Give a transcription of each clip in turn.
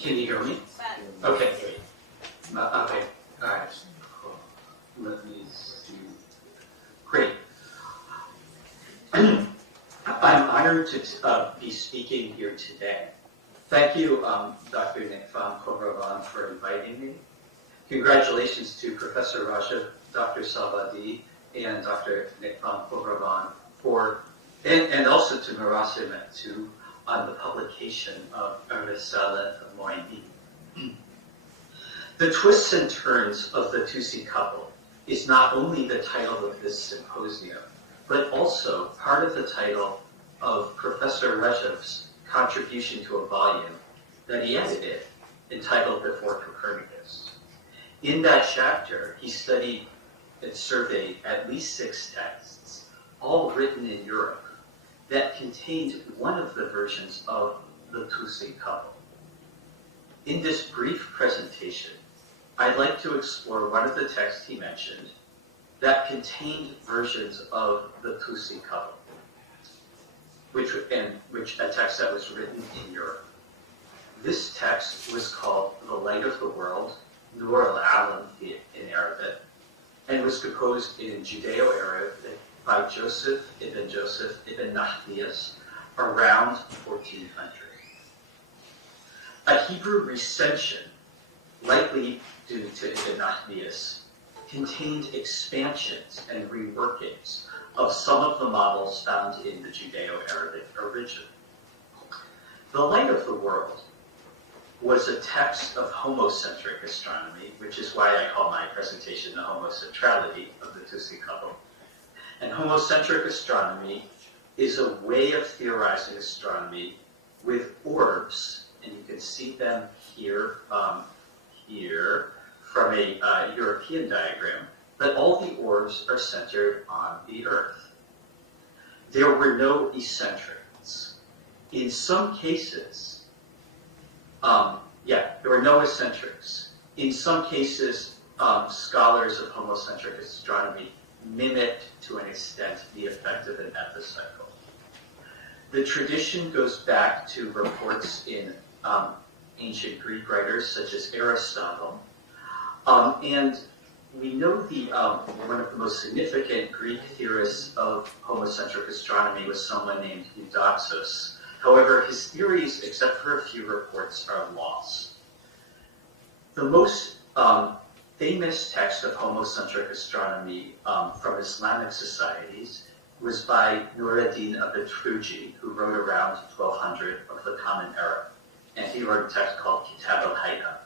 Can you hear me? Okay, great. Okay, all right. Cool. Let me see. Great. I'm honored to be speaking here today. Thank you, Dr. Nikfahm-Khubravan, for inviting me. Congratulations to Professor Rajab, Dr. Savadi, and Dr. Nikfahm-Khubravan and also to Miras and Maktoob on the publication of Risala Moini. The twists and turns of the Ṭūsī-Couple is not only the title of this symposium, but also part of the title of Professor Rajab's contribution to a volume that he edited entitled Before Copernicus. In that chapter, he studied and surveyed at least 6 texts, all written in Europe, that contained one of the versions of the Ṭūsī-Couple. In this brief presentation, I'd like to explore one of the texts he mentioned that contained versions of the Ṭūsī-Couple, which a text that was written in Europe. This text was called The Light of the World, Nur al-Alam in Arabic, and was composed in Judeo-Arabic by Joseph ibn Nachmias around 1400. A Hebrew recension, likely due to Ibn Nachmias, contained expansions and reworkings of some of the models found in the Judeo-Arabic original. The Light of the World was a text of homocentric astronomy, which is why I call my presentation the homocentrality of the Ṭūsī-Couple. And homocentric astronomy is a way of theorizing astronomy with orbs, and you can see them here, from a European diagram, but all the orbs are centered on the Earth. There were no eccentrics. In some cases, there were no eccentrics. In some cases, scholars of homocentric astronomy mimicked to an extent the effect of an epicycle. The tradition goes back to reports in ancient Greek writers such as Aristotle, and we know one of the most significant Greek theorists of homocentric astronomy was someone named Eudoxus. However, his theories, except for a few reports, are lost. The most famous text of homocentric astronomy from Islamic societies was by Nuruddin Abetruji, who wrote around 1200 of the Common Era, and he wrote a text called Kitab al-Hay'a.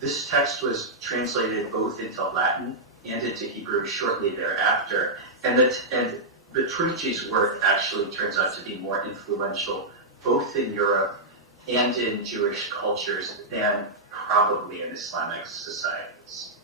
This text was translated both into Latin and into Hebrew shortly thereafter, and Betruji's work actually turns out to be more influential both in Europe and in Jewish cultures than probably in Islamic societies.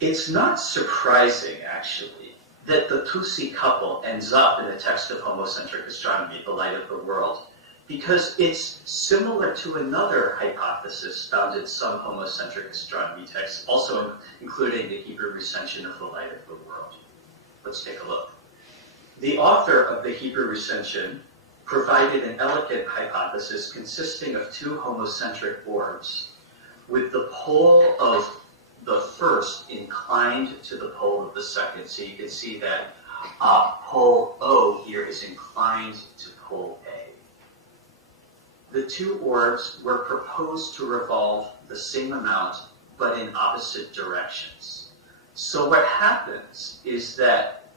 It's not surprising, actually, that the Ṭūsī-Couple ends up in the text of homocentric astronomy, The Light of the World, because it's similar to another hypothesis found in some homocentric astronomy texts, also including the Hebrew recension of The Light of the World. Let's take a look. The author of the Hebrew recension provided an elegant hypothesis consisting of 2 homocentric orbs, with the pole of the first inclined to the pole of the second. So you can see that pole O here is inclined to pole A. The 2 orbs were proposed to revolve the same amount, but in opposite directions. So what happens is that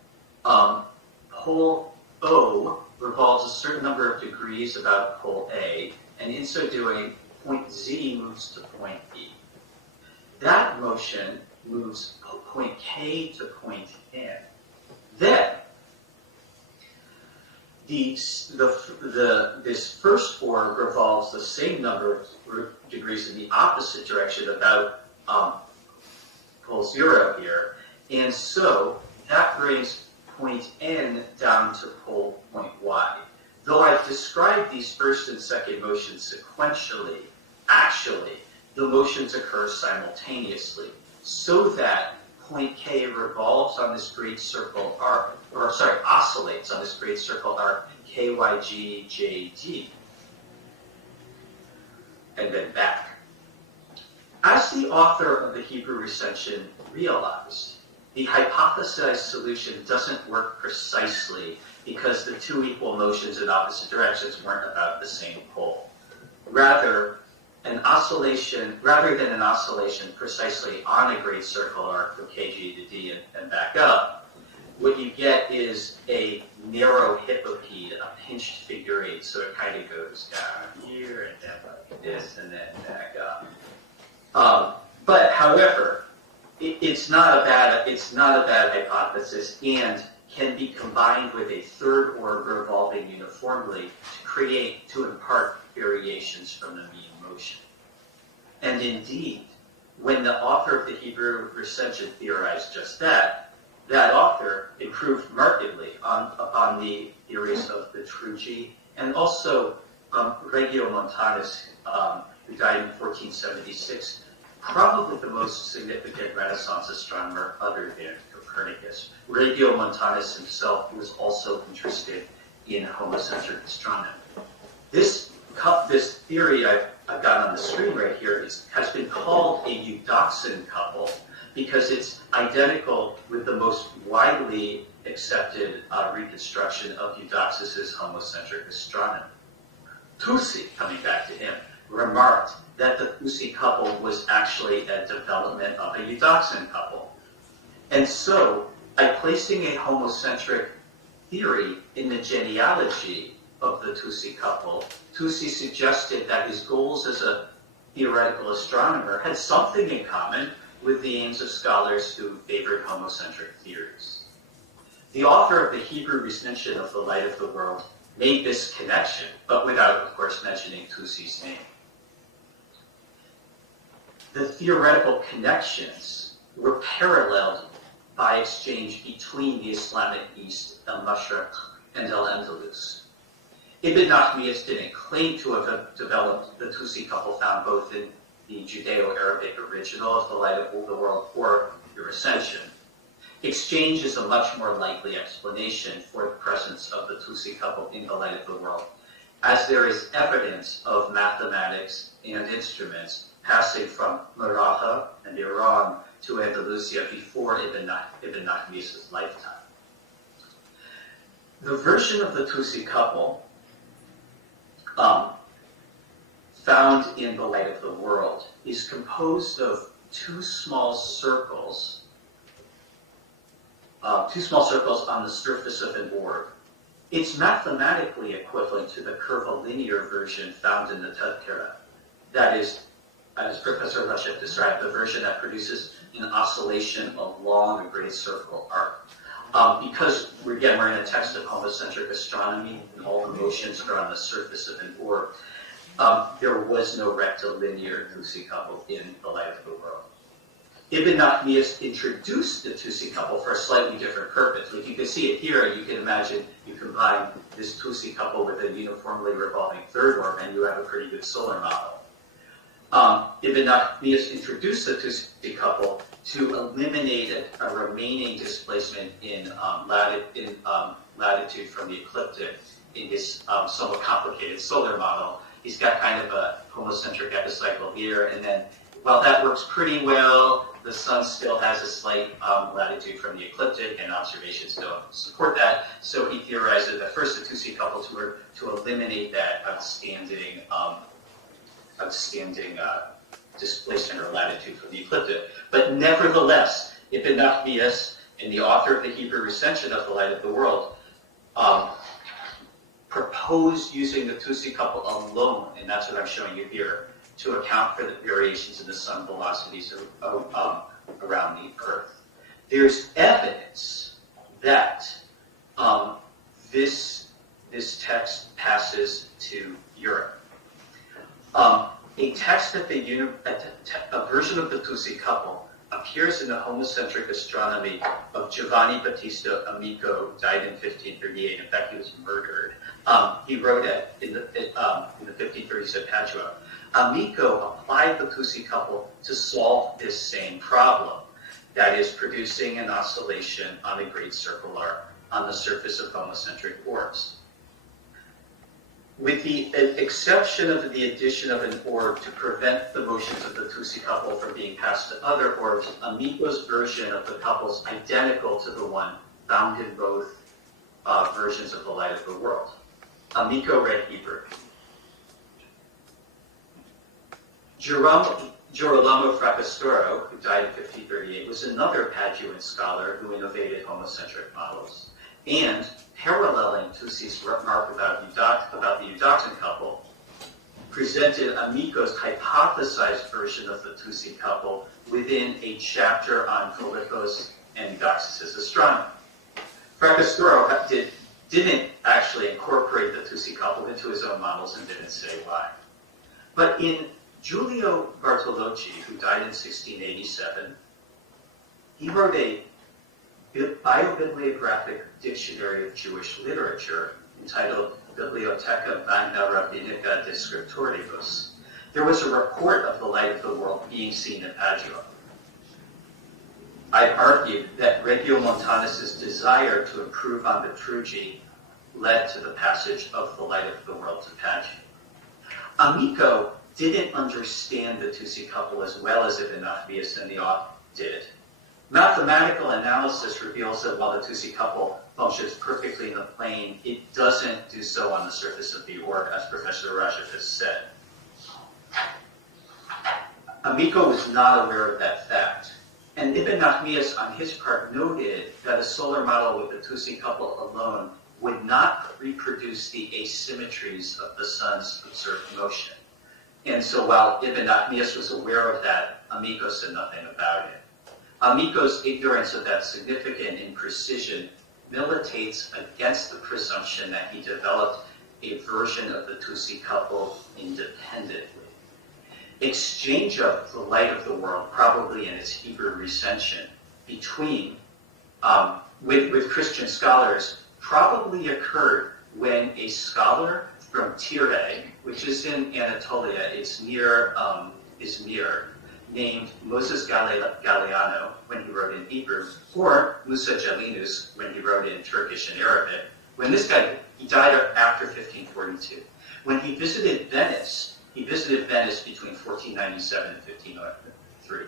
pole O revolves a certain number of degrees about pole A, and in so doing, point Z moves to point B. That motion moves point K to point N. Then, this first orb revolves the same number of degrees in the opposite direction about pole 0 here, and so that brings point N down to point Y. Though I've described these first and second motions sequentially, actually, the motions occur simultaneously, so that point K revolves on this great circle arc, oscillates on this great circle arc KYGJD. and then back. As the author of the Hebrew recension realized, the hypothesized solution doesn't work precisely because the two equal motions in opposite directions weren't about the same pole. Rather than an oscillation precisely on a great circle arc from KG to D and back up, what you get is a narrow hippopede, a pinched figure eight, so it kind of goes down here and then like this and then back up. But however, it's not a bad hypothesis and can be combined with a third orb revolving uniformly to impart variations from the mean motion. And indeed, when the author of the Hebrew recension theorized just that, that author improved markedly upon the theories of Petrucci and also Regiomontanus, who died in 1476, probably the most significant Renaissance astronomer other than Copernicus. Regiomontanus himself was also interested in homocentric astronomy. This theory I've got on the screen right here has been called a Eudoxan couple because it's identical with the most widely accepted reconstruction of Eudoxus's homocentric astronomy. Ṭūsī, coming back to him, remarked that the Ṭūsī-Couple was actually a development of a Eudoxan couple. And so, by placing a homocentric theory in the genealogy of the Ṭūsī-Couple, Ṭūsī suggested that his goals as a theoretical astronomer had something in common with the aims of scholars who favored homocentric theories. The author of the Hebrew recension of the Light of the World made this connection, but without, of course, mentioning Ṭūsī's name. The theoretical connections were paralleled by exchange between the Islamic East, al-Mashriq, and al-Andalus. Ibn Nahmias didn't claim to have developed the Ṭūsī-Couple found both in the Judeo-Arabic original of the Light of the World or the Recension. Exchange is a much more likely explanation for the presence of the Ṭūsī-Couple in the Light of the World, as there is evidence of mathematics and instruments passing from Maraha and Iran to Andalusia before Ibn Nahmias' lifetime. The version of the Ṭūsī-Couple found in the Light of the World is composed of two small circles on the surface of an orb. It's mathematically equivalent to the curvilinear version found in the Tadkira. That is, as Professor Rashid described, the version that produces an oscillation along a great circle arc. Because, we're in a text of homocentric astronomy, and all the motions are on the surface of an orb, there was no rectilinear Ṭūsī-Couple in the Light of the World. Ibn Nahmias introduced the Ṭūsī-Couple for a slightly different purpose. Like you can see it here, and you can imagine you combine this Ṭūsī-Couple with a uniformly revolving third orb, and you have a pretty good solar model. Ibn Nahmias introduced the Ṭūsī-Couple to eliminate a remaining displacement in latitude from the ecliptic in his somewhat complicated solar model. He's got kind of a homocentric epicycle here, and then while that works pretty well, the sun still has a slight latitude from the ecliptic, and observations don't support that. So he theorized that first the Ṭūsī-Couples were to eliminate that outstanding displacement or latitude from the ecliptic. But nevertheless, Ibn Nahmias, and the author of the Hebrew recension of the Light of the World, proposed using the Ṭūsī-Couple alone, and that's what I'm showing you here, to account for the variations in the sun velocities around the Earth. There's evidence that this text passes to Europe. A text that a version of the Ṭūsī-Couple appears in the homocentric astronomy of Giovanni Battista Amico, died in 1538. In fact, he was murdered. He wrote it in the 1530s at Padua. Amico applied the Ṭūsī-Couple to solve this same problem, that is, producing an oscillation on a great circle arc on the surface of homocentric orbs. With the exception of the addition of an orb to prevent the motions of the Ṭūsī-Couple from being passed to other orbs, Amico's version of the couple is identical to the one found in both versions of the Light of the World. Amico read Hebrew. Girolamo Fracastoro, who died in 1538, was another Paduan scholar who innovated homocentric models. And paralleling Ṭūsī's remark about the Eudoxan couple, presented Amico's hypothesized version of the Ṭūsī-Couple within a chapter on Philippos and Eudoxus' astronomy. Fracastoro didn't actually incorporate the Ṭūsī-Couple into his own models and didn't say why. But in Giulio Bartolocci, who died in 1687, he wrote a biobibliographic dictionary of Jewish literature entitled Bibliotheca Magna Rabbinica de Scriptoribus. There was a report of the Light of the World being seen at Padua. I argued that Regiomontanus' desire to improve on the Petrucci led to the passage of the Light of the World to Padua. Amico didn't understand the Ṭūsī-Couple as well as Ibn Nahmias and the author did. Mathematical analysis reveals that while the Ṭūsī-Couple functions perfectly in the plane, it doesn't do so on the surface of the orb, as Professor Rajab has said. Amico was not aware of that fact. And Ibn Nahmias, on his part, noted that a solar model with the Ṭūsī-Couple alone would not reproduce the asymmetries of the sun's observed motion. And so while Ibn Nahmias was aware of that, Amico said nothing about it. Amico's ignorance of that significant imprecision militates against the presumption that he developed a version of the Ṭūsī-Couple independently. Exchange of the Light of the World, probably in its Hebrew recension, between with Christian scholars probably occurred when a scholar from Tyre, which is in Anatolia, it's near Izmir, named Moses Galeano when he wrote in Hebrew, or Musa Jalinus when he wrote in Turkish and Arabic. When this guy, he died after 1542. When he visited Venice between 1497 and 1503.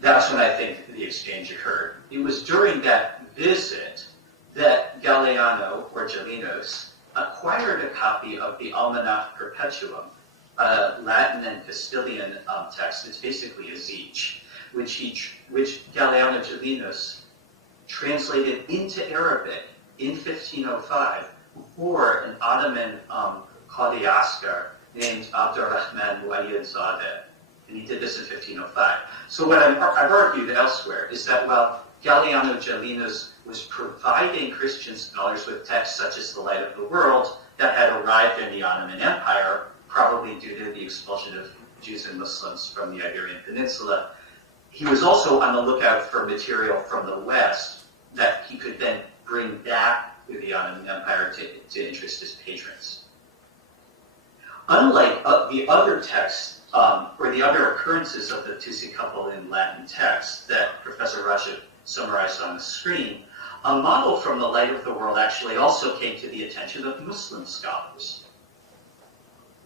That's when I think the exchange occurred. It was during that visit that Galeano, or Jalinus, acquired a copy of the Almanach Perpetuum, a Latin and Castilian text. It's basically a Zeech, which Galeano Jalinus translated into Arabic in 1505 for an Ottoman Qadi Askar named Abdurrahman Muayyad-Zadeh, and he did this in 1505. So what I've argued elsewhere is that while Galeano Jalinus was providing Christian scholars with texts such as the Light of the World that had arrived in the Ottoman Empire, probably due to the expulsion of Jews and Muslims from the Iberian Peninsula, he was also on the lookout for material from the West that he could then bring back to the Ottoman Empire to interest his patrons. Unlike the other texts, or the other occurrences of the Ṭūsī-Couple in Latin texts that Professor Rajab summarized on the screen, a model from the Light of the World actually also came to the attention of Muslim scholars.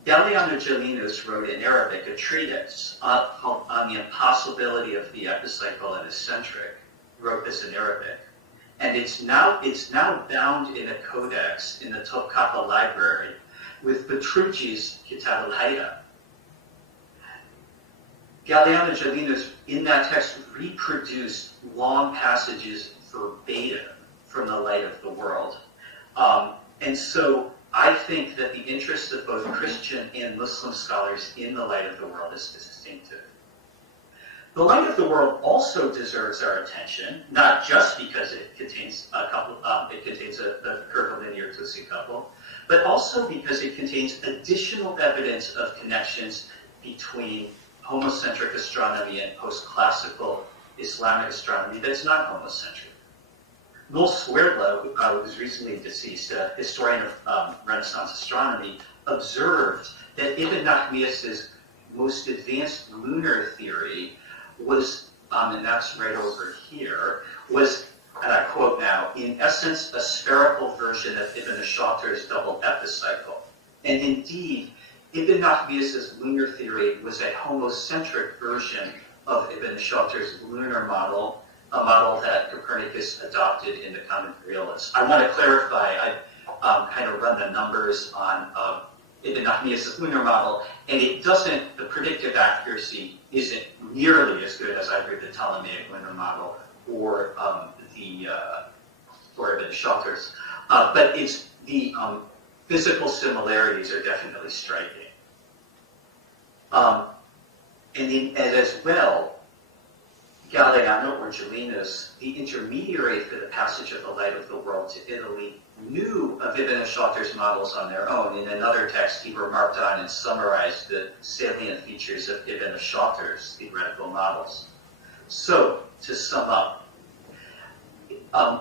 Galeano Jalinus wrote in Arabic a treatise on the impossibility of the epicycle and eccentric. He wrote this in Arabic. And it's now bound in a codex in the Topkapi library with Petrucci's Kitab al-Hayya. Galeano Jalinus, in that text, reproduced long passages verbatim from the Light of the World. And so I think that the interest of both Christian and Muslim scholars in the Light of the World is distinctive. The Light of the World also deserves our attention, not just because it contains a curvilinear Ṭūsī-Couple, but also because it contains additional evidence of connections between homocentric astronomy and post-classical Islamic astronomy that's not homocentric. Noel Swerdlow, who was recently deceased, a historian of Renaissance astronomy, observed that Ibn Nahmias' most advanced lunar theory was, and that's right over here, was and I quote now, in essence, a spherical version of Ibn Shatir's double epicycle. And indeed, Ibn Nahmias's lunar theory was a homocentric version of Ibn Shatir's lunar model, a model that Copernicus adopted in the Common Realist. I want to clarify, I kind of run the numbers on Ibn Nahmias's lunar model, and it doesn't, the predictive accuracy isn't nearly as good as either the Ptolemaic lunar model or Ibn Shatir's. But it's the physical similarities are definitely striking. And as well, Galeano or Jalinus, the intermediary for the passage of the light of the world to Italy, knew of Ibn Shatir's models on their own. In another text, he remarked on and summarized the salient features of Ibn Shatir's theoretical models. So, to sum up,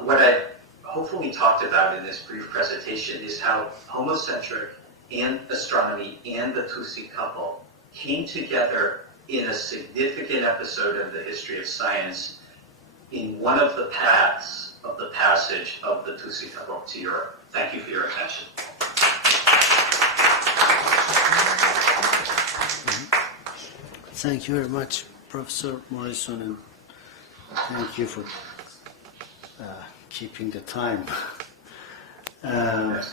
what I hopefully talked about in this brief presentation is how homocentric and astronomy and the Ṭūsī-Couple came together in a significant episode of the history of science in one of the paths of the passage of the Ṭūsī-Couple to Europe. Thank you for your attention. Thank you very much, Professor Morrison, and thank you for keeping the time. Yes.